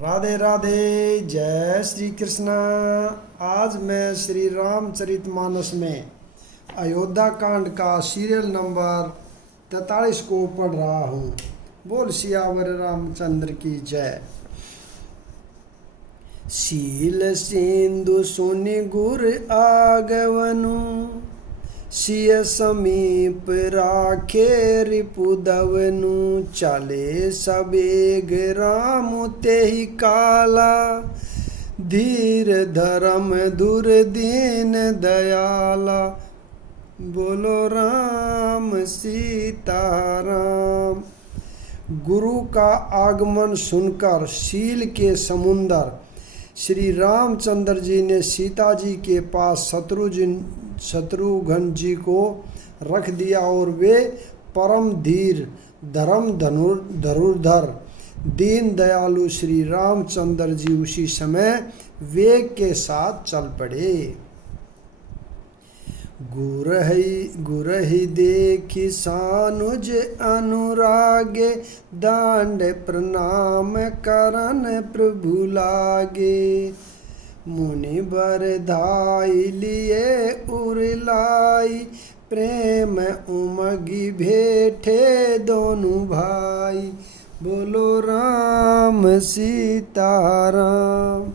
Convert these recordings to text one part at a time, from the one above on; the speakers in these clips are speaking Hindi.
राधे राधे, जय श्री कृष्णा। आज मैं श्री रामचरितमानस में अयोध्या कांड का सीरियल नंबर 43 को पढ़ रहा हूँ। बोल सियावर रामचंद्र की जय। शील सिंधु सुनि गुर आगवनु, सिय समीप राखे रिपुदवनु। चले सबेग राम तेहि काला, धीर धर्म धुर दीन दयाला। बोलो राम सीताराम। गुरु का आगमन सुनकर शील के समुंदर श्री रामचंद्र जी ने सीता जी के पास शत्रुघ्न जी को रख दिया और वे परम धीर धर्म धनुर्धर दीन दयालु श्री रामचंद्र जी उसी समय वेग के साथ चल पड़े। गुरहि देखि सानुज अनुरागे, दांड प्रणाम करन प्रभु लागे। मुनि बरधाई लिए उरलाई, प्रेम उमगी भेटे दोनों भाई। बोलो राम सीताराम।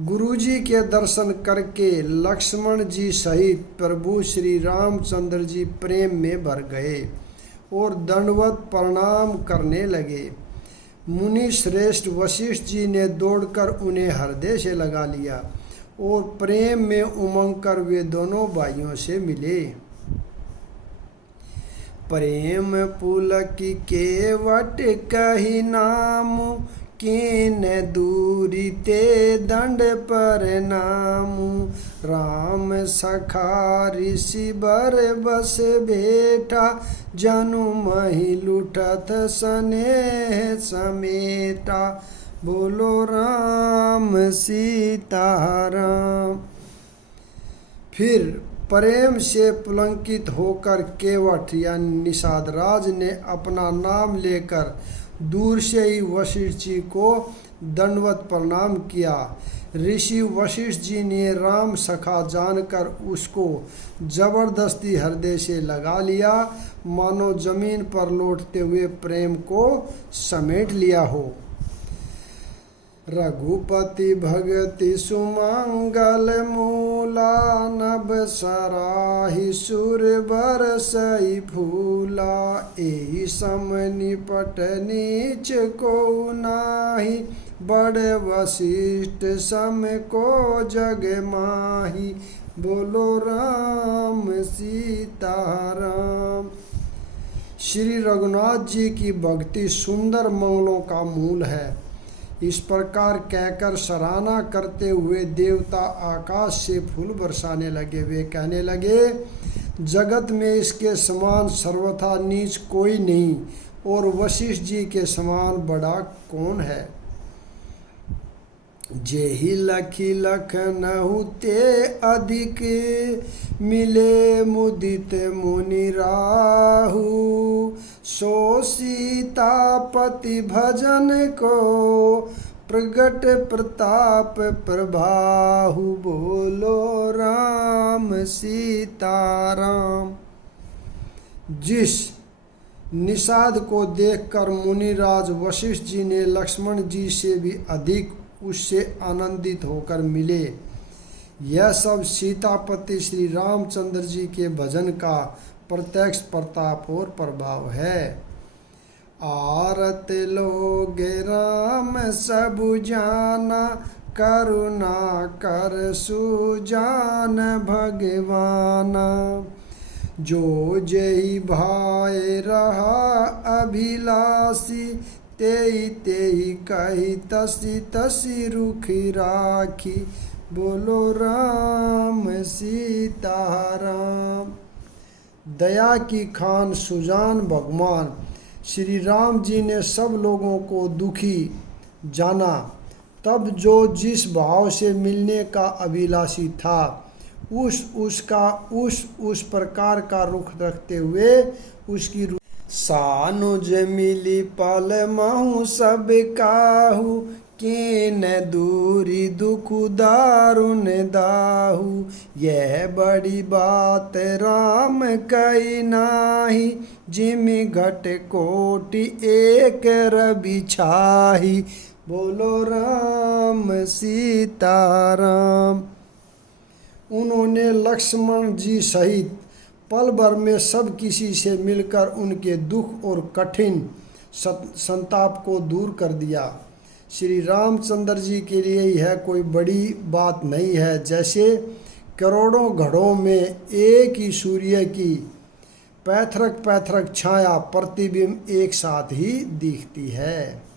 गुरुजी के दर्शन करके लक्ष्मण जी सहित प्रभु श्री रामचंद्र जी प्रेम में भर गए और दंडवत प्रणाम करने लगे। मुनि श्रेष्ठ वशिष्ठ जी ने दौड़कर उन्हें हृदय से लगा लिया और प्रेम में उमंग कर वे दोनों भाइयों से मिले। प्रेम पुलकी केवट कही नाम, कीन दूरी ते दंड पर नामु। राम सखा ऋषि बर बस भेटा, जनु मही लुटत स्नेह समेटा। बोलो राम सीताराम। फिर प्रेम से पुलंकित होकर केवट यानी निषाद राज ने अपना नाम लेकर दूर से ही वशिष्ठ जी को दंडवत प्रणाम किया। ऋषि वशिष्ठ जी ने राम सखा जानकर उसको जबरदस्ती हृदय से लगा लिया, मानो जमीन पर लौटते हुए प्रेम को समेट लिया हो। रघुपति भगति सुमंगल मूला, नभ सराहि सुर बरसई फूला। एहि सम निपट नीच को नाही, बड़ वशिष्ठ सम को जग माही। बोलो राम सीताराम। श्री रघुनाथ जी की भक्ति सुंदर मंगलों का मूल है। इस प्रकार कहकर सराहना करते हुए देवता आकाश से फूल बरसाने लगे। वे कहने लगे, जगत में इसके समान सर्वथा नीच कोई नहीं और वशिष्ठ जी के समान बड़ा कौन है। जेहि लखी लखनहु ते अधिक, मिले मुदित मुनि राहु। सो सीतापति भजन को, प्रगट प्रताप प्रभाहु। बोलो राम सीताराम। जिस निषाद को देखकर मुनिराज वशिष्ठ जी ने लक्ष्मण जी से भी अधिक उससे आनंदित होकर मिले, यह सब सीतापति श्री रामचंद्र जी के भजन का प्रत्यक्ष प्रताप और प्रभाव है। आरत लोग राम सब जाना, करुणा कर सुजान भगवाना। जो जय भाई रहा अभिलाषी, तेई तेई कही तसी तसी रुखी राखी। बोलो राम सीताराम। दया की खान सुजान भगवान श्री राम जी ने सब लोगों को दुखी जाना। तब जो जिस भाव से मिलने का अभिलाषी था, उस प्रकार का रुख रखते हुए उसकी सानुज मिली पल महु सब काहू, कीन दूरी दुख दारुण दाहू। यह बड़ी बात राम कही नाही, जिमि घट कोटि एक रवि छाही। बोलो राम सीताराम। उन्होंने लक्ष्मण जी सहित पल भर में सब किसी से मिलकर उनके दुख और कठिन संताप को दूर कर दिया। श्री रामचंद्र जी के लिए यह कोई बड़ी बात नहीं है। जैसे करोड़ों घड़ों में एक ही सूर्य की पैथरक पैथरक छाया प्रतिबिंब एक साथ ही दिखती है।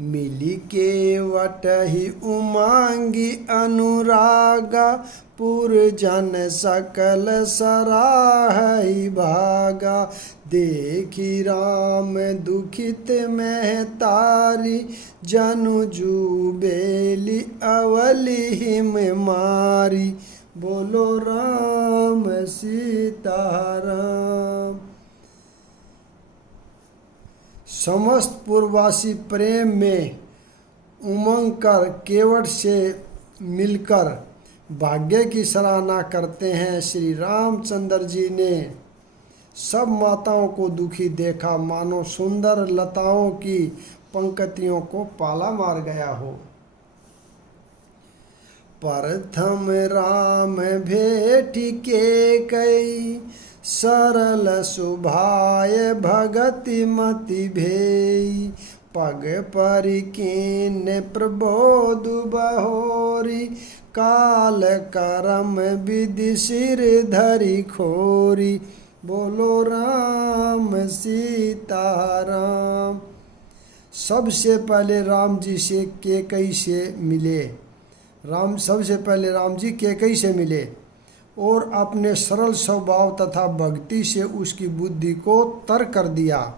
मिली केवट ही उमांगी अनुरागा, पुरजन सकल सराहि भागा। देखी राम दुखित में तारी, जनु जुबेली अवली हिम मारी। बोलो राम सीताराम। समस्त पूर्ववासी प्रेम में उमंग कर केवट से मिलकर भाग्य की सराहना करते हैं। श्री रामचंद्र जी ने सब माताओं को दुखी देखा, मानो सुंदर लताओं की पंक्तियों को पाला मार गया हो। प्रथम राम भेटी के कई, सरल सुभाय भगति मति भेई। पग परिकीन प्रबोध बहोरी, काल करम विधि सिर धरि खोरी। बोलो राम सीताराम। सबसे पहले राम जी से कैकई से मिले। सबसे पहले राम जी कैकई से मिले और अपने सरल स्वभाव तथा भक्ति से उसकी बुद्धि को तर कर दिया।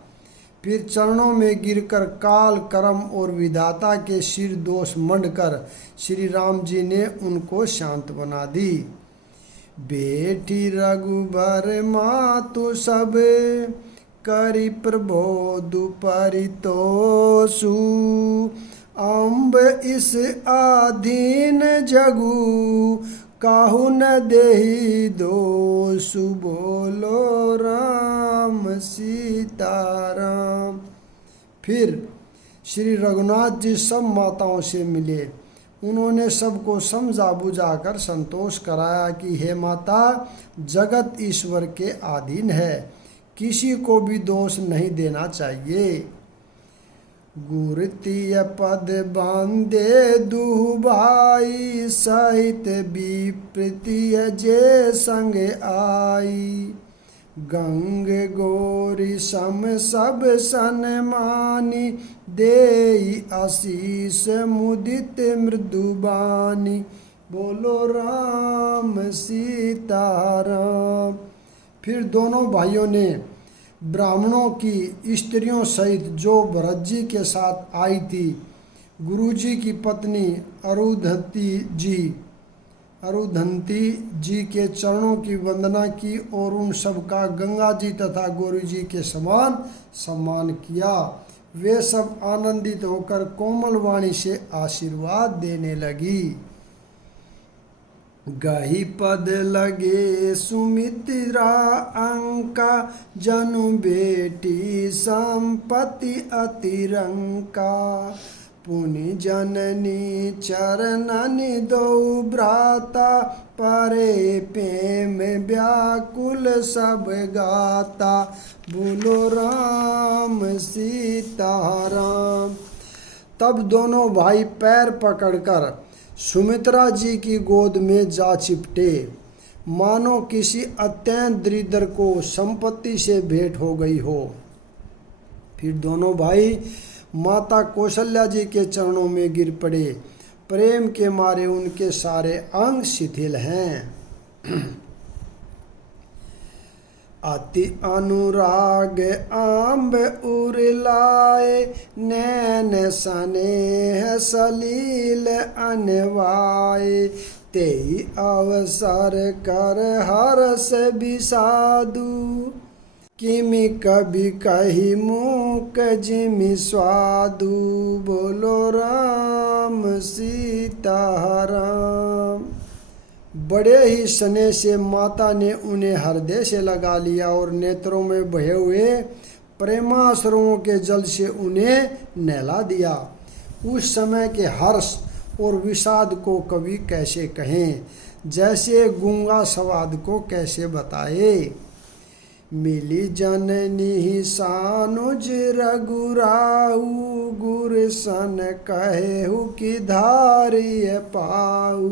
फिर चरणों में गिरकर काल कर्म और विधाता के सिर दोष मंडकर श्री राम जी ने उनको शांत बना दी। बेटी रघुबर मातु सब, करि प्रबोध परितोषु। अम्ब इस आधीन जगु, काहू न देहि दोषु। बोलो राम सीताराम। फिर श्री रघुनाथ जी सब माताओं से मिले। उन्होंने सबको समझा बुझाकर संतोष कराया कि हे माता, जगत ईश्वर के अधीन है, किसी को भी दोष नहीं देना चाहिए। गुरतीय पद बांधे दुहु भाई, सहित विप्रतीय जे संग आई। गंग गोरी सम सब सनमानी, देई आशीष मुदित मृदुबानी। बोलो राम सीताराम। फिर दोनों भाइयों ने ब्राह्मणों की स्त्रियों सहित जो भरत जी के साथ आई थी, गुरु जी की पत्नी अरुधंती जी के चरणों की वंदना की और उन सब का गंगा जी तथा गुरु जी के समान सम्मान किया। वे सब आनंदित होकर कोमल वाणी से आशीर्वाद देने लगी। गही पद लगे सुमित्रा अंका, जनु बेटी संपत्ति अतिरंका। पुनि जननी चरणनि दो भ्राता, परे प्रेम व्याकुल सब गाता। बोलो राम सीताराम। तब दोनों भाई पैर पकड़कर सुमित्रा जी की गोद में जा चिपटे, मानो किसी अत्यंत दरिद्र को संपत्ति से भेंट हो गई हो। फिर दोनों भाई माता कौशल्या जी के चरणों में गिर पड़े। प्रेम के मारे उनके सारे अंग शिथिल हैं। अति अनुराग आंब उरलाए, नैन स्नेह सलील अनवाए। तेई अवसर कर हरस विषादु, किमि कभी कही मूक जिमि स्वादु, बोलो राम सीताराम। बड़े ही स्नेह से माता ने उन्हें हृदय से लगा लिया और नेत्रों में बहे हुए प्रेमाश्रुओं के जल से उन्हें नहला दिया। उस समय के हर्ष और विषाद को कवि कैसे कहें, जैसे गूंगा स्वाद को कैसे बताए। मिली जननी सानुज रघुराऊ, गुर सन कहेहु कि धारिय पाऊ।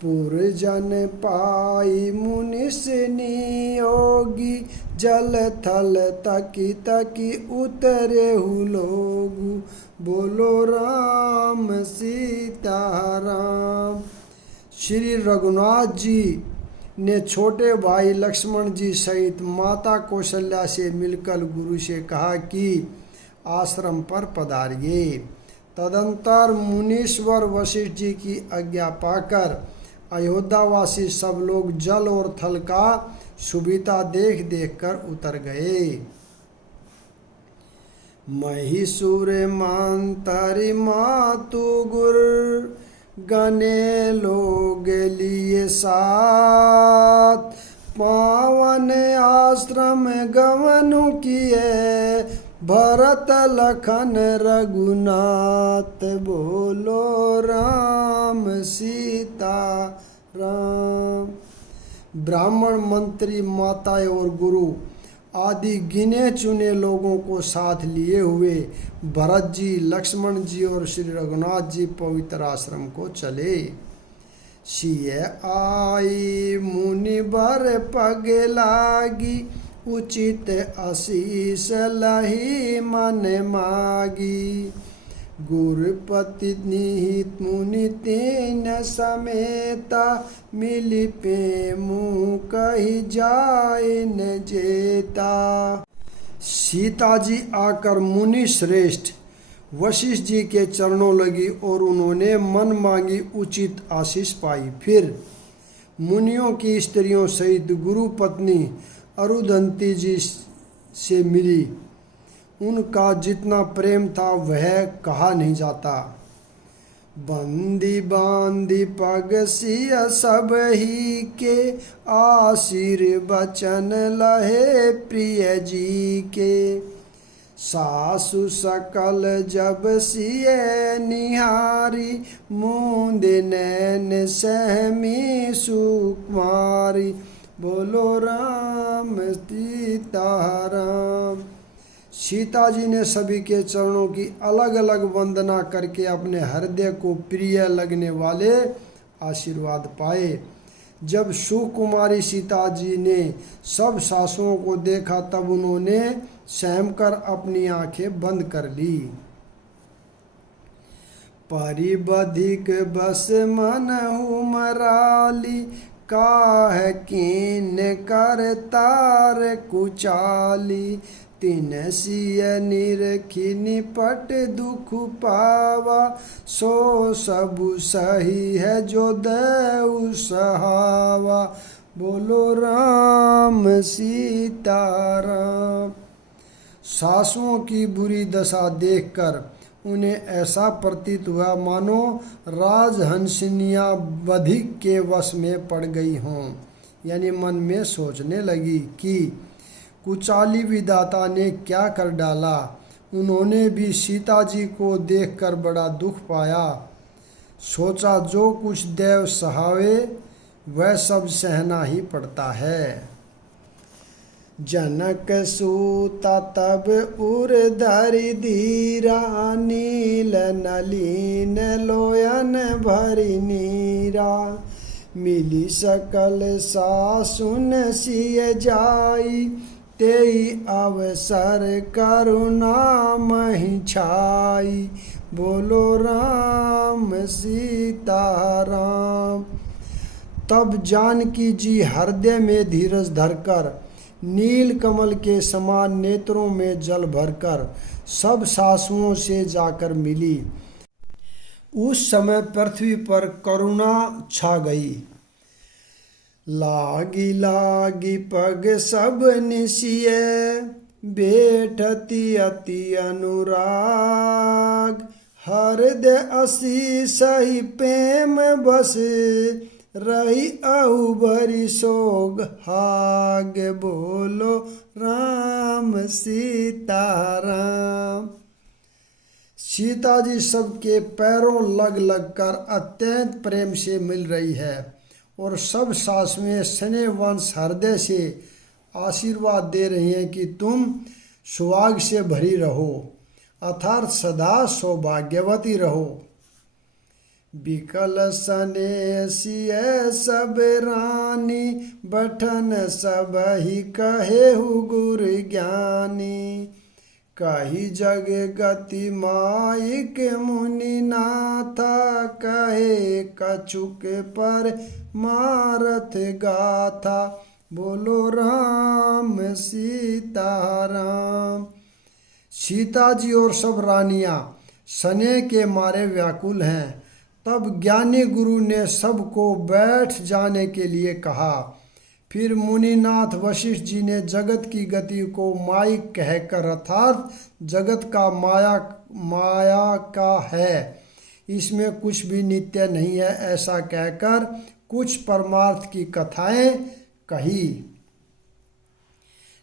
पुरजन पाई मुनिस नियोगी, जल थल तकी तकी उतरेहु लोगु, बोलो राम सीताराम। श्री रघुनाथ जी ने छोटे भाई लक्ष्मण जी सहित माता कौशल्या से मिलकर गुरु से कहा कि आश्रम पर पधारिए। तदंतर मुनीश्वर वशिष्ठ जी की आज्ञा पाकर अयोध्यावासी सब लोग जल और थल का सुविधा देख देख कर उतर गए। महिषूर मांतरि मातु गुर, गने लोग लिए साथ। पावन आश्रम गमनु किए, भरत लखन रघुनाथ, बोलो राम सीता राम। ब्राह्मण, मंत्री, माताएं और गुरु आदि गिने चुने लोगों को साथ लिए हुए भरत जी, लक्ष्मण जी और श्री रघुनाथ जी पवित्र आश्रम को चले। सिय आई मुनि बर पग लागी, उचित आशीष लही मन मागी। गुरुपति निहित मुनि तेन समेता, मिली प्रेमु कही जाय न जेता। सीता जी आकर मुनि श्रेष्ठ वशिष्ठ जी के चरणों लगी और उन्होंने मन मांगी उचित आशीष पाई। फिर मुनियों की स्त्रियों सहित गुरु पत्नी अरुंधति जी से मिली। उनका जितना प्रेम था वह कहा नहीं जाता। बंदी बांदी पग सिया सब ही के, आशीर्वचन लहे प्रिय जी के। सासु सकल जब सिए निहारी, मूंद नैन सहमी सुकुमारी, बोलो राम सीताराम। सीता जी ने सभी के चरणों की अलग अलग वंदना करके अपने हृदय को प्रिय लगने वाले आशीर्वाद पाए। जब सुकुमारी सीता जी ने सब सासुओं को देखा तब उन्होंने सहमकर अपनी आंखें बंद कर ली। परिबधिक बस मनहु मराली, काह कीन कर तार कुचाली। तिन सिय निरखी निपट दुख पावा, सो सबु सही है जो देउ सहावा, बोलो राम सीताराम। सासुओं की बुरी दशा देखकर उन्हें ऐसा प्रतीत हुआ मानो राजहंसिनियाँ बधिक के वश में पड़ गई हों। यानी मन में सोचने लगी कि कुचाली विधाता ने क्या कर डाला। उन्होंने भी सीता जी को देखकर बड़ा दुख पाया। सोचा जो कुछ देव सहावे वह सब सहना ही पड़ता है। जनक सूता तब उर धरि धीरा, नील नलीन लोयन भरि नीरा। मिली सकल सासुन सिय जाई, तेई अवसर करुणा महि छाई, बोलो राम सीताराम। तब जानकी जी हृदय में धीरज धरकर नील कमल के समान नेत्रों में जल भरकर सब सासुओं से जाकर मिली। उस समय पृथ्वी पर करुणा छा गई। लागी लागी पग सब निशिय बैठती अति अनुराग हृदय असी सही प्रेम बस रही अहु भरी सोग हाग बोलो राम सीता राम। सीता जी सबके पैरों लग लग कर अत्यंत प्रेम से मिल रही है और सब सास में स्नेह वंश हृदय से आशीर्वाद दे रही हैं कि तुम सुहाग से भरी रहो अर्थात सदा सौभाग्यवती रहो। बिकल सने सिय सब रानी बठन सब ही कहेहु गुर ज्ञानी कही जग गति माइक मुनि नाथा कहे कछुक पर मारथ गाथा बोलो राम सीता राम। सीता जी और सब रानियां स्नेह के मारे व्याकुल हैं। तब ज्ञानी गुरु ने सबको बैठ जाने के लिए कहा। फिर मुनिनाथ वशिष्ठ जी ने जगत की गति को माइक कहकर अर्थात जगत का माया का है, इसमें कुछ भी नित्य नहीं है, ऐसा कहकर कुछ परमार्थ की कथाएं कही।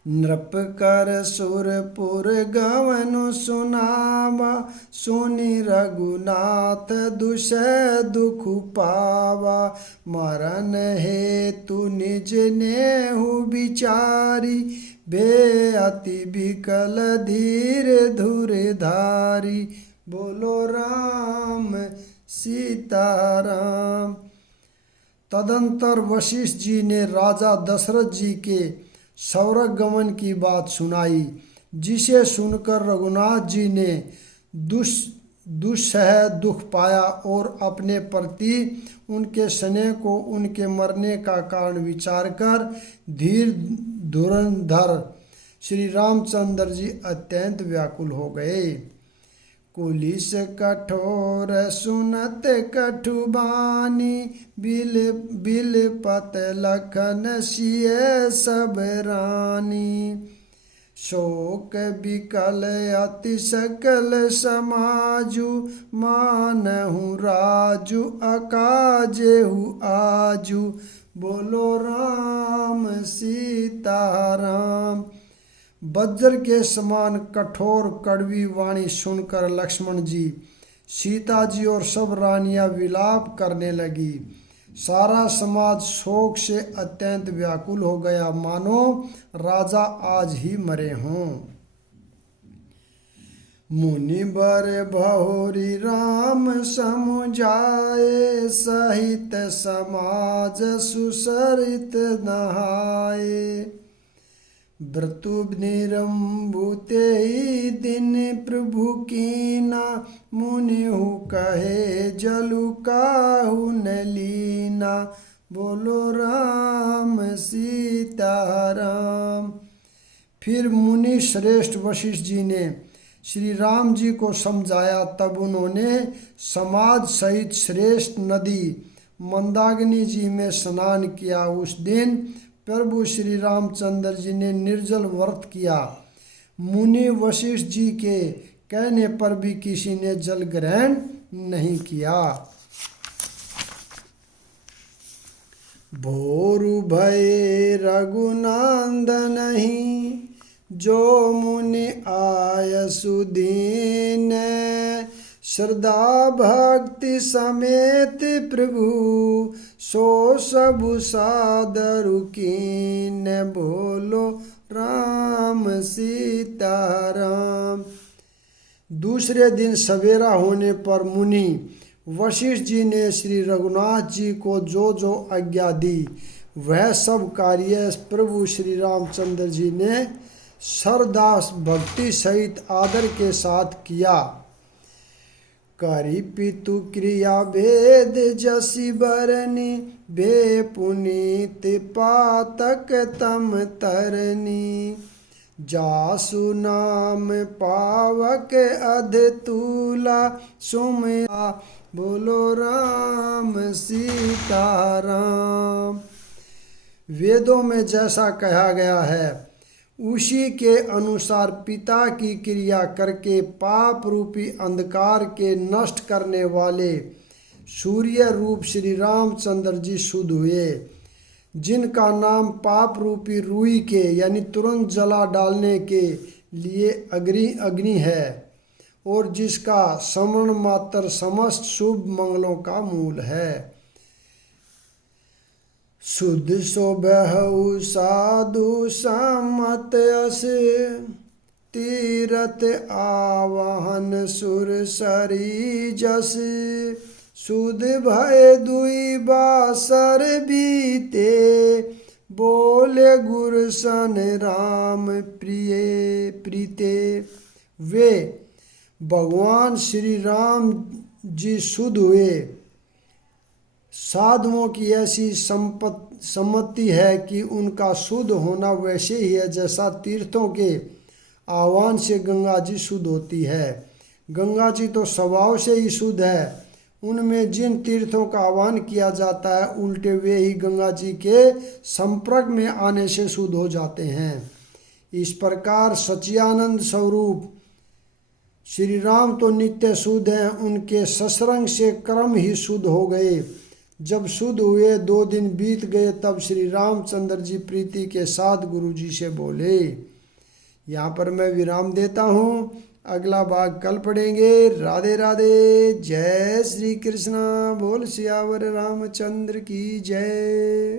नृप कर सुरपुर गवनु सुनावा सुनि रघुनाथ दुषय दुख पावा मरण हेतु निज नेहु विचारी बे अति विकल धीर धुर धारी बोलो राम सीता राम। तदंतर वशिष्ठ जी ने राजा दशरथ जी के सौरभ गमन की बात सुनाई, जिसे सुनकर रघुनाथ जी ने दुस्सह दुख पाया और अपने प्रति उनके स्नेह को उनके मरने का कारण विचार कर धीर धुरंधर श्री रामचंद्र जी अत्यंत व्याकुल हो गए। कुलिस कठोर सुनत कठुबानी बिल पत लखन सिय सब रानी शोक विकल अति सकल समाजु मानहु राजु अकाजेहु आजु बोलो राम सीता राम। वज्र के समान कठोर कड़वी वाणी सुनकर लक्ष्मण जी, सीता जी और सब रानियां विलाप करने लगी। सारा समाज शोक से अत्यंत व्याकुल हो गया, मानो राजा आज ही मरे हों। मुनि बर बहुरी राम समुझाए सहित समाज सुसरित नहाए व्रतु निरंबुते ही दिन प्रभु कीना मुनिहु कहे जलु काहु न लीना बोलो राम सीता राम। फिर मुनि श्रेष्ठ वशिष्ठ जी ने श्री राम जी को समझाया। तब उन्होंने समाज सहित श्रेष्ठ नदी मंदाकिनी जी में स्नान किया। उस दिन प्रभु श्री रामचंद्र जी ने निर्जल व्रत किया। मुनि वशिष्ठ जी के कहने पर भी किसी ने जल ग्रहण नहीं किया। भोरु भय रघुनंदन ही जो मुनि आय सुदीन श्रद्धा भक्ति समेत प्रभु सो सबु सादरु कीन बोलो राम सीता राम। दूसरे दिन सवेरा होने पर मुनि वशिष्ठ जी ने श्री रघुनाथ जी को जो जो आज्ञा दी वह सब कार्य प्रभु श्री रामचंद्र जी ने श्रद्धा भक्ति सहित आदर के साथ किया। करी पितु क्रिया वेद जसी बरनी बे पुनीत पातक तम तरनी जासु नाम पावक अध तूला सुमया बोलो राम सीता राम। वेदों में जैसा कहा गया है उसी के अनुसार पिता की क्रिया करके पाप रूपी अंधकार के नष्ट करने वाले सूर्य रूप श्री रामचंद्र जी शुद्ध हुए, जिनका नाम पाप रूपी रुई के यानी तुरंत जला डालने के लिए अग्नि है और जिसका स्मरण मात्र समस्त शुभ मंगलों का मूल है। शुद्ध सोबहु साधु समत अस तीरथ आवाहन सुर सरी जस शुद्ध भय दुई बासर बीते बोले गुर सन राम प्रिय प्रीते। वे भगवान श्री राम जी शुद्ध हुए। साधुओं की ऐसी सम्मति है कि उनका शुद्ध होना वैसे ही है जैसा तीर्थों के आह्वान से गंगा जी शुद्ध होती है। गंगा जी तो स्वभाव से ही शुद्ध है, उनमें जिन तीर्थों का आह्वान किया जाता है उल्टे वे ही गंगा जी के संपर्क में आने से शुद्ध हो जाते हैं। इस प्रकार सच्चिदानंद स्वरूप श्री राम तो नित्य शुद्ध हैं, उनके सत्संग से कर्म ही शुद्ध हो गए। जब शुद्ध हुए 2 दिन बीत गए तब श्री रामचंद्र जी प्रीति के साथ गुरु जी से बोले। यहाँ पर मैं विराम देता हूँ, अगला भाग कल पढ़ेंगे। राधे राधे, जय श्री कृष्णा, बोल सियावर रामचंद्र की जय।